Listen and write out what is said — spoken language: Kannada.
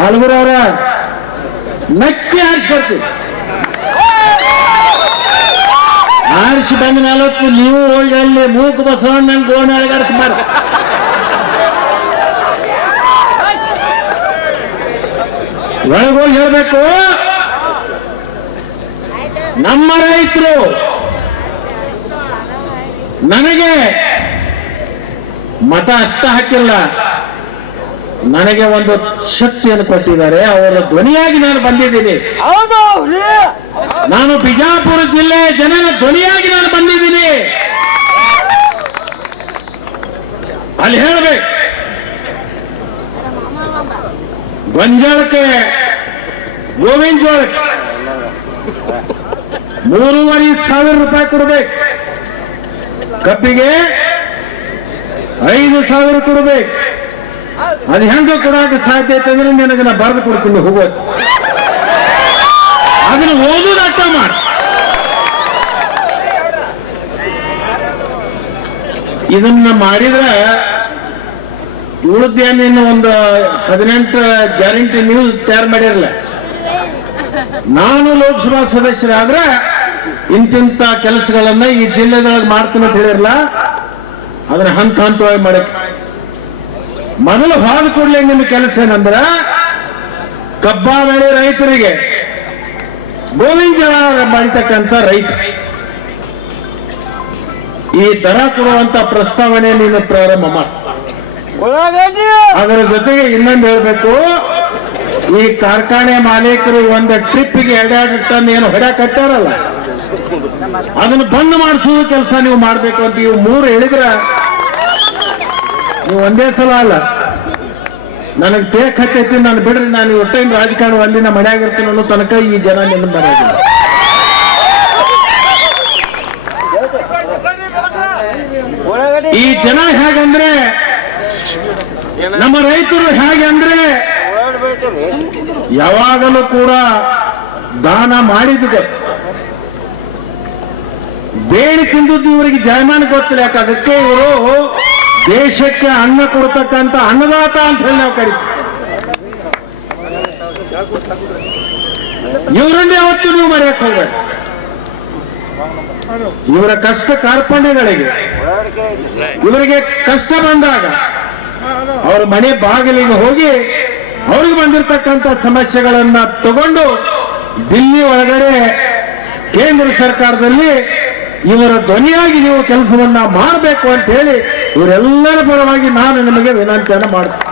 ಮಾಲಗೂರ ಅವರ ನಕ್ಕಿ ಆರಿಸ್ಕೊಡ್ತೀವಿ ಆರಿಸಿ ಬಂದ ನಾಲ್ಕು ನೀವು ಹೋಗಿ ಅಲ್ಲಿ ಮೂಕು ಬಸವಣ್ಣ ಗೋಣ ಅಳಗಾಡಿಸ್ ಮಾಡಿ. ಒಳಗೋಗಿ ಹೇಳ್ಬೇಕು. ನಮ್ಮ ರೈತರು ನನಗೆ ಮತ ಅಷ್ಟ ಹಾಕಿಲ್ಲ. ನನಗೆ ಒಂದು ಶಕ್ತಿಯನ್ನು ಕೊಟ್ಟಿದ್ದಾರೆ ಅವರ ಧ್ವನಿಯಾಗಿ ನಾನು ಬಂದಿದ್ದೀನಿ. ಹೌದು ನಾನು ಬಿಜಾಪುರ ಜಿಲ್ಲೆ ಜನರ ಧ್ವನಿಯಾಗಿ ನಾನು ಬಂದಿದ್ದೀನಿ. ಅಲ್ಲಿ ಹೇಳಬೇಕು. ಗೊಂಜಾಳಕ್ಕೆ ಗೋವಿಂದ ಜೋಳಕ್ಕೆ ಮೂರುವರೆ ಸಾವಿರ ರೂಪಾಯಿ ಕೊಡ್ಬೇಕು. ಕಬ್ಬಿಗೆ ಐದು ಸಾವಿರ ಕೊಡ್ಬೇಕು. ಅದು ಹೆಂಗ ಕೊಡಾಕ ಸಾಧ್ಯ ಐತೆ ಅಂದ್ರೆ ನಿನಗೆ ನಾ ಬರೆದು ಕೊಡ್ತೀನಿ ಹೋಗೋದು ಅದನ್ನ ಓದೋದು ಅರ್ಥ ಮಾಡ. ಇದನ್ನ ಮಾಡಿದ್ರೆ ಉಳಿದೇನೇನು ಒಂದು ಹದಿನೆಂಟು ಗ್ಯಾರಂಟಿ ನ್ಯೂಸ್ ತಯಾರು ಮಾಡಿರಲ್ಲ. ನಾನು ಲೋಕಸಭಾ ಸದಸ್ಯರಾದ್ರೆ ಇಂತಿಂತ ಕೆಲಸಗಳನ್ನ ಈ ಜಿಲ್ಲೆದೊಳಗೆ ಮಾಡ್ತೀನಿ ಅಂತ ಹೇಳಿರಲ್ಲ, ಅದನ್ನ ಹಂತ ಹಂತವಾಗಿ ಮಾಡಕ್ಕೆ. ಮೊದಲು ಹಾಲು ಕೊಡ್ಲಿ ನಿಮ್ಮ ಕೆಲಸ ಏನಂದ್ರ ಕಬ್ಬ ಬೆಳೆ ರೈತರಿಗೆ ಜೋಳ ಮಾಡಿರ್ತಕ್ಕಂಥ ರೈತ. ಈ ದರ ಕೊಡುವಂತ ಪ್ರಸ್ತಾವನೆ ನೀನು ಪ್ರಾರಂಭ ಮಾಡಿ. ಅದರ ಜೊತೆಗೆ ಇನ್ನೊಂದು ಹೇಳ್ಬೇಕು, ಈ ಕಾರ್ಖಾನೆ ಮಾಲೀಕರು ಒಂದು ಟ್ರಿಪ್ಗೆ ಎರಡೆರಡು ಟನ್ ಏನು ಹೊಡ್ಯಾಕತ್ತಾರಲ್ಲ ಅದನ್ನು ಬಂದ್ ಮಾಡಿಸುವ ಕೆಲಸ ನೀವು ಮಾಡ್ಬೇಕು ಅಂತ ಇವು ಮೂರು ಹೇಳಿದ್ರ ನೀವು ಒಂದೇ ಸಲ ಅಲ್ಲ. ನನಗೆ ತೇಕ್ ಹತ್ತೈತಿ ನಾನು ಬಿಡ್ರಿ, ನಾನು ಒಟ್ಟೈನ್ ರಾಜಕಾರಣ ಅಲ್ಲಿ ನಮ್ಮ ಮನೆಯಾಗಿರ್ತೀನಿ ಅನ್ನೋ ತನಕ ಈ ಜನ ನಿಮ್ಮ ಮನೆಯಾಗ ಈ ಜನ ಹೇಗಂದ್ರೆ, ನಮ್ಮ ರೈತರು ಹೇಗೆ ಅಂದ್ರೆ ಯಾವಾಗಲೂ ಕೂಡ ದಾನ ಮಾಡಿದ್ದು. ಬೇಡಿ ತಿಂದದ್ದು ಇವರಿಗೆ ಜಯಮಾನ ಗೊತ್ತಿಲ್ಲ ಯಾಕೆ ಅದಕ್ಕೆ ಇವರು ದೇಶಕ್ಕೆ ಅನ್ನ ಕೊಡ್ತಕ್ಕಂಥ ಅನ್ನದಾತ ಅಂತ ಹೇಳಿ ನಾವು ಕರಿತೀವಿ. ಇವರನ್ನೇ ಯಾವತ್ತು ನೀವು ಮರೆಯಕ್ಕೆ ಹೋಗ್ಬೇಡಿ. ಇವರ ಕಷ್ಟ ಕಾರ್ಪಣ್ಯಗಳಿಗೆ, ಇವರಿಗೆ ಕಷ್ಟ ಬಂದಾಗ ಅವರ ಮನೆ ಬಾಗಿಲಿಗೆ ಹೋಗಿ ಅವ್ರಿಗೆ ಬಂದಿರತಕ್ಕಂಥ ಸಮಸ್ಯೆಗಳನ್ನ ತಗೊಂಡು ದಿಲ್ಲಿ ಒಳಗಡೆ ಕೇಂದ್ರ ಸರ್ಕಾರದಲ್ಲಿ ಇವರ ಧ್ವನಿಯಾಗಿ ನೀವು ಕೆಲಸವನ್ನ ಮಾಡಬೇಕು ಅಂತ ಹೇಳಿ ಇವರೆಲ್ಲರ ಪರವಾಗಿ ನಾನು ನಿಮಗೆ ವಿನಂತಿಯನ್ನು ಮಾಡ್ತೀನಿ.